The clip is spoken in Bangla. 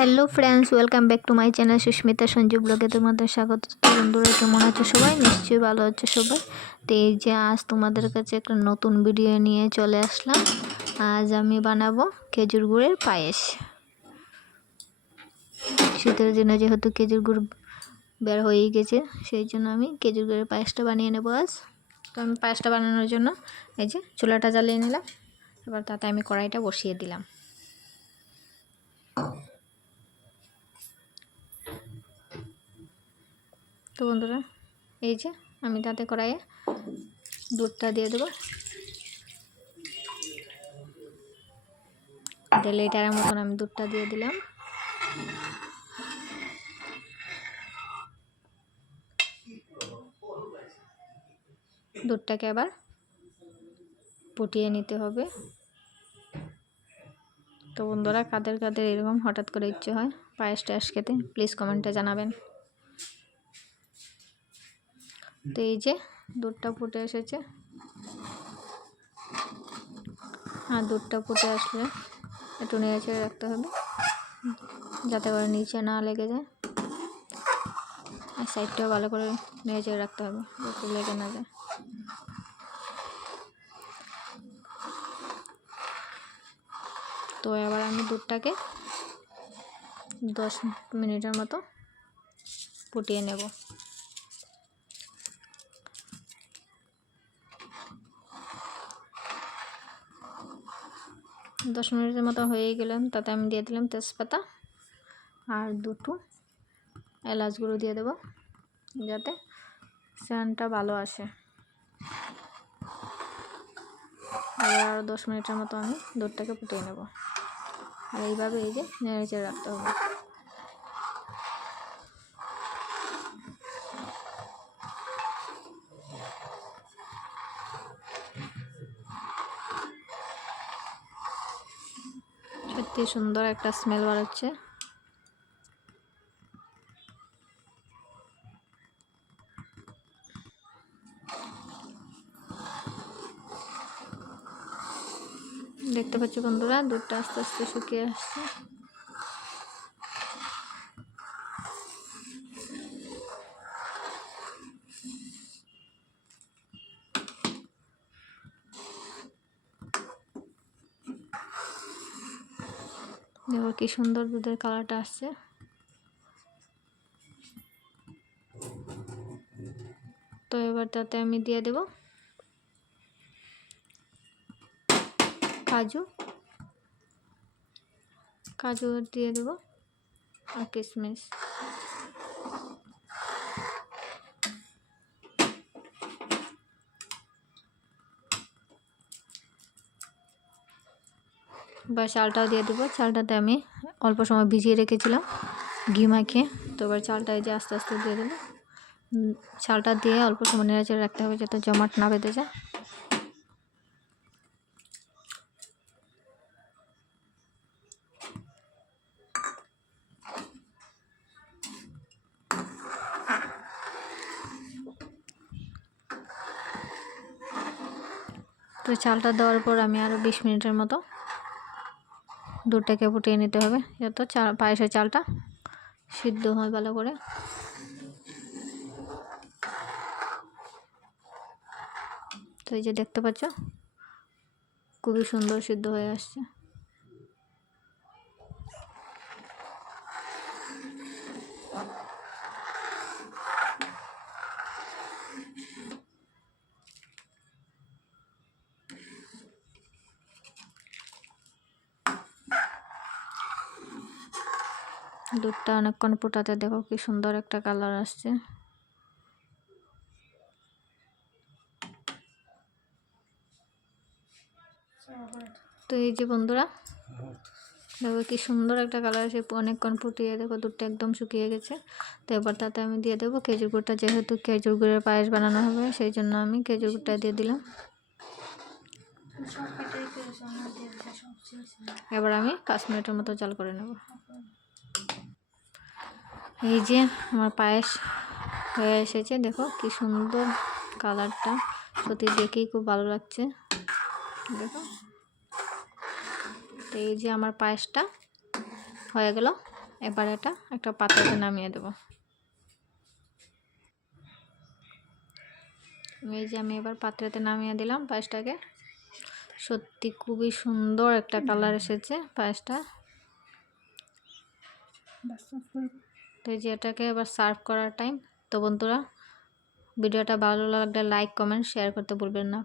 Hello friends welcome back to my channel Susmita Sanjib ব্লগে তোমাদের স্বাগত বন্ধুরা, কেমন আছে সবাই? নিশ্চয়ই ভালো আছো সবাই। তো এই যে আজ তোমাদের কাছে একটা নতুন ভিডিও নিয়ে চলে আসলাম। আজ আমি বানাবো খেজুর গুড়ের পায়েস। শীতের জন্য যেহেতু খেজুর গুড় বের হয়েই গেছে, সেই জন্য আমি খেজুর গুড়ের পায়েসটা বানিয়ে নেব আজ। তো আমি পায়েসটা বানানোর জন্য এই যে চুলাটা জ্বালিয়ে নিলাম। এবার তাতে আমি কড়াইটা বসিয়ে দিলাম। তো বন্ধুরা, এই যে আমি তাতে কড়াইয়ে দুধটা দিয়ে দেবো। দেড় লিটারের মতন আমি দুধটা দিয়ে দিলাম। দুধটাকে আবার ফুটিয়ে নিতে হবে। তো বন্ধুরা, কাদের কাদের এরকম হঠাৎ করে ইচ্ছে হয় পায়েস টায়েস খেতে প্লিজ কমেন্টে জানাবেন। তো এই যে দুধটা ফুটে এসেছে। আর দুধটা ফুটে আসলে একটু নেড়ে ছেড়ে রাখতে হবে, যাতে করে নিচে না লেগে যায়। আর সাইডটাও ভালো করে নেড়ে ছেড়ে রাখতে হবে, যাতে লেগে না যায়। তো এবার আমি দুধটাকে দশ মিনিটের মতো ফুটিয়ে নেব। দশ মিনিটের মতো হয়ে গেলাম তাতে আমি দিয়ে দিলাম তেজপাতা আর দুটো এলাচ গুঁড়ো দিয়ে দেব যাতে স্যানটা ভালো আসে। আর দশ মিনিটের মতো আমি দুধটাকে ফুটিয়ে নেব। আর এইভাবে এই যে নেড়ে চেড়ে রাখতে হবে। সত্যি সুন্দর একটা স্মেল বাড়াচ্ছে দেখতে পাচ্ছি বন্ধুরা দুধটা আস্তে আস্তে শুকিয়ে আসছে। দেখো কি সুন্দর দুধের কালারটা আসছে। তো এবার তাতে আমি দিয়ে দেব কাজু। কাজু দিয়ে দেব আর কিশমিশ বা চালটাও দিয়ে দেবো। চালটাতে আমি অল্প সময় ভিজিয়ে রেখেছিলাম ঘি মাখিয়ে। তো এবার চালটা এই যে আস্তে আস্তে দিয়ে দেবো। চালটা দিয়ে অল্প সময় নেড়েচেড়ে রাখতে হবে যাতে জমাট না বেঁধে যায়। তো চালটা দেওয়ার পর আমি আরও বিশ মিনিটের মতো দুধটাকে ফুটিয়ে নিতে হবে। যত চা, পায়েসের চালটা সিদ্ধ হয় ভালো করে। তো এই যে দেখতে পাচ্ছ, খুবই সুন্দর সিদ্ধ হয়ে আসছে। দুধটা অনেকক্ষণ ফোটাতে দেখো কি সুন্দর একটা কালার আসছে। তো এই যে বন্ধুরা, দেখো কি সুন্দর একটা কালার আসে, অনেকক্ষণ ফুটিয়ে দেখো দুধটা একদম শুকিয়ে গেছে। তো এবার তাতে আমি দিয়ে দেবো খেজুর গুড়টা, যেহেতু খেজুর গুড়ের পায়েস বানানো হবে, সেই জন্য আমি খেজুর গুড়টা দিয়ে দিলাম। এবার আমি পাঁচ মিনিটের মতো জাল করে নেব। এই যে আমার পায়েস হয়ে এসেছে, দেখো কি সুন্দর কালারটা। সত্যি দেখেই খুব ভালো লাগছে। দেখো। তো এই যে আমার পায়েসটা হয়ে গেল। এবার এটা একটা পাত্রতে নামিয়ে দেব। এই যে আমি এবার পাত্রতে নামিয়ে দিলাম পায়েসটাকে। সত্যি খুবই সুন্দর একটা কালার এসেছে পায়েসটা। তো এই যে এটাকে এবার সার্ভ করার টাইম তো বন্ধুরা, ভিডিওটা ভালো লাগলে লাইক কমেন্ট শেয়ার করতে ভুলবেন না।